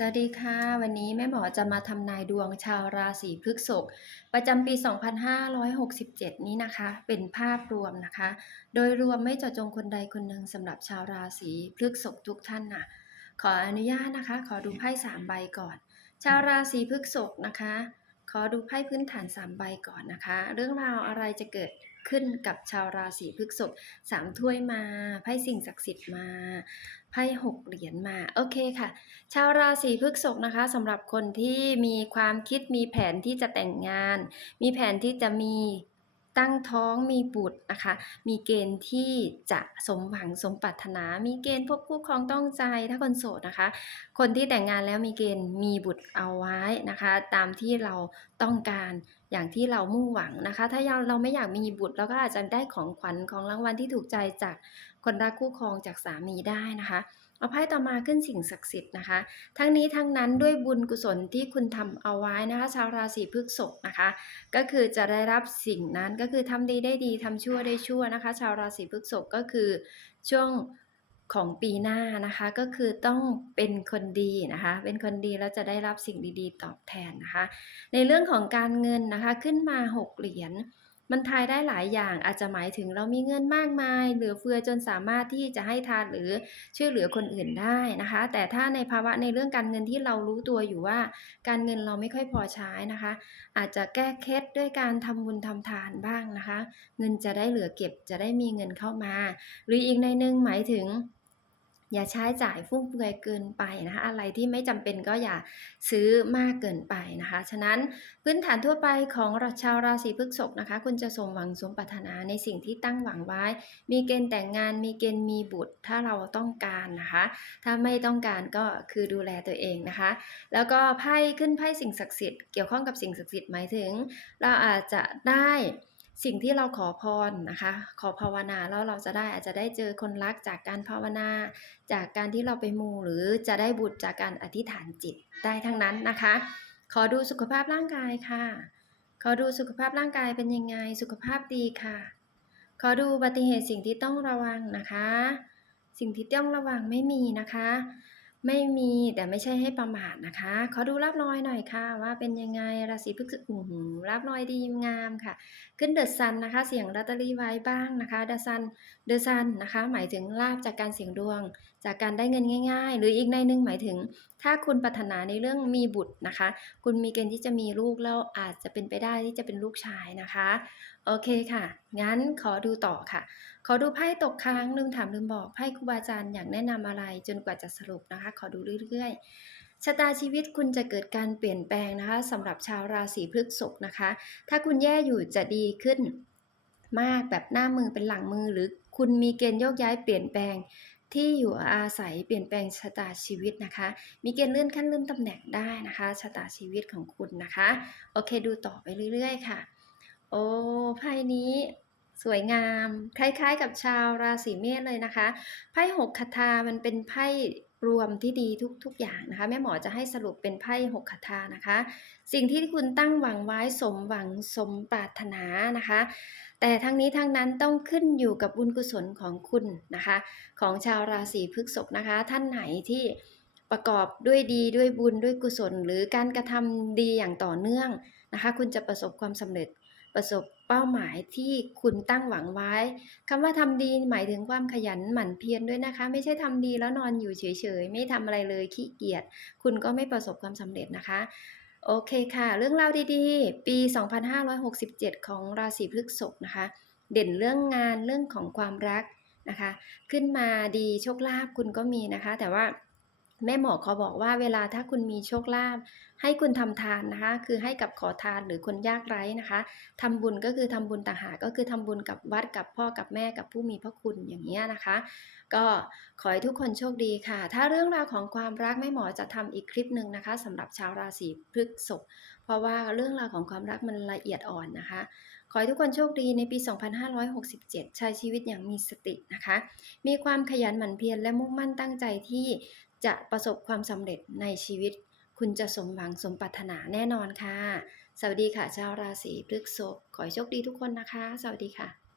สวัสดีค่ะ วันนี้แม่หมอจะมาทำนายดวงชาวราศีพฤษภประจำปี 2567 นี้นะคะ เป็นภาพรวมนะคะ โดยรวมไม่เจาะจงคนใดคนหนึ่งสำหรับชาวราศีพฤษภทุกท่านนะขออนุญาตนะคะ ขอดูไพ่3ใบก่อน ชาวราศีพฤษภนะคะ ขอดูไพ่พื้นฐาน3ใบก่อนนะคะ เรื่องราวอะไรจะเกิด ขึ้นกับชาวราศีพฤษภสามถ้วยมาไพ่สิ่งศักดิ์สิทธิ์มาไพ่หกเหรียญมา โอเคค่ะ ชาวราศีพฤษภนะคะสำหรับคนที่มีความคิดมีแผนที่จะแต่งงาน มีแผนที่จะมีตั้งท้องมีบุตรนะคะ มีเกณฑ์ที่จะสมหวังสมปรารถนา มีเกณฑ์พบคู่ครองต้องใจถ้าคนโสดนะคะ คนที่แต่งงานแล้วมีเกณฑ์มีบุตรเอาไว้นะคะ ตามที่เราต้องการ อย่างที่เรามุ่งหวังนะคะ ถ้าเราเราไม่อยากมีบุตรเราก็อาจจะได้ของขวัญของรางวัลที่ถูกใจจากคนรักคู่ครองจากสามีได้นะคะเอาไพ่ต่อมาขึ้นสิ่งศักดิ์สิทธิ์นะคะ ทั้งนี้ทั้งนั้นด้วยบุญกุศลที่คุณทำเอาไว้นะคะ ชาวราศีพฤษภนะคะ ก็คือจะได้รับสิ่งนั้นก็คือทำดีได้ดีทำชั่วได้ชั่วนะคะ ชาวราศีพฤษภก็คือช่วง ของปีหน้านะคะ ก็คือต้องเป็นคนดีนะคะ เป็นคนดีแล้วจะได้รับสิ่งดีๆ ตอบแทนนะคะ ในเรื่องของการเงินนะคะขึ้นมา 6 เหรียญมันทายได้หลายอย่างอาจจะหมายถึงเรามีเงินมากมาย เหลือเฟือจนสามารถที่จะให้ทานหรือช่วยเหลือคนอื่นได้นะคะ แต่ถ้าในภาวะในเรื่องการเงินที่เรารู้ตัวอยู่ว่า การเงินเราไม่ค่อยพอใช้นะคะ อาจจะแก้เคล็ดด้วยการทำบุญทำทานบ้างนะคะ เงินจะได้เหลือเก็บจะได้มีเงินเข้ามา หรืออีกในหนึ่งหมายถึง อย่าใช้จ่ายฟุ่มเฟือยเกินไปนะคะอะไรที่ไม่จำเป็นก็อย่าซื้อมากเกินไปนะคะ ฉะนั้นพื้นฐานทั่วไปของชาวราศีพฤษภนะคะ คุณจะสมหวังสมปรารถนาในสิ่งที่ตั้งหวังไว้ มีเกณฑ์แต่งงานมีเกณฑ์มีบุตรถ้าเราต้องการนะคะ ถ้าไม่ต้องการก็คือดูแลตัวเองนะคะ แล้วก็ไพ่ขึ้นไพ่สิ่งศักดิ์สิทธิ์เกี่ยวข้องกับสิ่งศักดิ์สิทธิ์หมายถึง เราอาจจะได้ สิ่งที่เราขอพรนะคะ ขอภาวนาแล้วเราจะได้อาจจะได้เจอคนรักจากการภาวนา จากการที่เราไปมูหรือจะได้บุตรจากการอธิษฐานจิตได้ทั้งนั้นนะคะ ขอดูสุขภาพร่างกายค่ะ ขอดูสุขภาพร่างกายเป็นยังไงสุขภาพดีค่ะ ขอดูอุบัติเหตุสิ่งที่ต้องระวังนะคะ สิ่งที่ต้องระวังไม่มีนะคะ ไม่มีแต่ไม่ใช่ให้ประมาทนะคะ ขอดูรับรอยหน่อยค่ะ ว่าเป็นยังไงราศีพฤษภอืมรับรอยดีงามค่ะ ขึ้นเดอะซันนะคะ เสียงลอตเตอรี่ไว้บ้างนะคะเดอะซันเดอะซันนะคะ หมายถึงลาบจากการเสี่ยงดวง จากการได้เงินง่าย ๆ หรืออีกในหนึ่งหมายถึง ถ้าคุณปรารถนาในเรื่องมีบุตรนะคะ คุณมีเกณฑ์ที่จะมีลูกแล้วอาจจะเป็นไปได้ที่จะเป็นลูกชายนะคะ โอเคค่ะ งั้นขอดูต่อค่ะ ขอดูไพ่ตกค้างลืมถามลืมบอกไพ่ครูบาอาจารย์อยากแนะนำอะไรจนกว่าจะสรุปนะคะ ขอดูเรื่อยๆชะตาชีวิตคุณจะเกิดการเปลี่ยนแปลงนะคะสำหรับชาวราศีพฤษภนะคะ ถ้าคุณแย่อยู่จะดีขึ้นมากแบบหน้ามือเป็นหลังมือหรือคุณมีเกณฑ์โยกย้ายเปลี่ยนแปลงที่อยู่อาศัยเปลี่ยนแปลงชะตาชีวิตนะคะ มีเกณฑ์เลื่อนขั้นเลื่อนตำแหน่งได้นะคะชะตาชีวิตของคุณนะคะ โอเคดูต่อไปเรื่อย ๆ ค่ะ โอ้ ไพ่นี้สวยงาม คล้ายๆ กับชาวราศีเมษเลยนะคะ ไพ่หกคาถามันเป็นไพ่รวมที่ดีทุกๆอย่างนะคะ แม่หมอจะให้สรุปเป็นไพ่หกคาถานะคะ สิ่งที่คุณตั้งหวังไว้สมหวังสมปรารถนานะคะ แต่ทั้งนี้ทั้งนั้นต้องขึ้นอยู่กับบุญกุศลของคุณนะคะ ของชาวราศีพฤษภนะคะ ท่านไหนที่ประกอบด้วยดีด้วยบุญด้วยกุศล หรือการกระทำดีอย่างต่อเนื่องนะคะ คุณจะประสบความสำเร็จ ประสบเป้าหมายที่คุณตั้งหวังไว้ คำว่าทำดีหมายถึงความขยันหมั่นเพียรด้วยนะคะ ไม่ใช่ทำดีแล้วนอนอยู่เฉยๆ ไม่ทำอะไรเลยขี้เกียจคุณก็ไม่ประสบความสำเร็จนะคะ โอเคค่ะ เรื่องราวดีๆ ปี 2567 ของราศีพฤษภนะคะ เด่นเรื่องงานเรื่องของความรักนะคะ ขึ้นมาดีโชคลาภคุณก็มีนะคะ แต่ว่า แม่หมอเขาบอกว่าเวลาถ้าคุณมีโชคลาภให้คุณทำทานนะคะ คือให้กับขอทานหรือคนยากไร้นะคะทำบุญก็คือทำบุญต่างหากก็คือทำบุญกับวัดกับพ่อกับแม่กับผู้มีพระคุณอย่างนี้นะคะ ก็ขอให้ทุกคนโชคดีค่ะ ถ้าเรื่องราวของความรักแม่หมอจะทำอีกคลิปหนึ่งนะคะสำหรับชาวราศีพฤษภเพราะว่าเรื่องราวของความรักมันละเอียดอ่อนนะคะ ขอให้ทุกคนโชคดีในปี 2567 ใช้ชีวิตอย่างมีสตินะคะ มีความขยันหมั่นเพียรและมุ่งมั่นตั้งใจที่ จะประสบความสำเร็จในชีวิต คุณจะสมหวังสมปรารถนาแน่นอนค่ะ สวัสดีค่ะชาวราศีพฤษภขอให้โชคดีทุกคนนะคะ สวัสดีค่ะ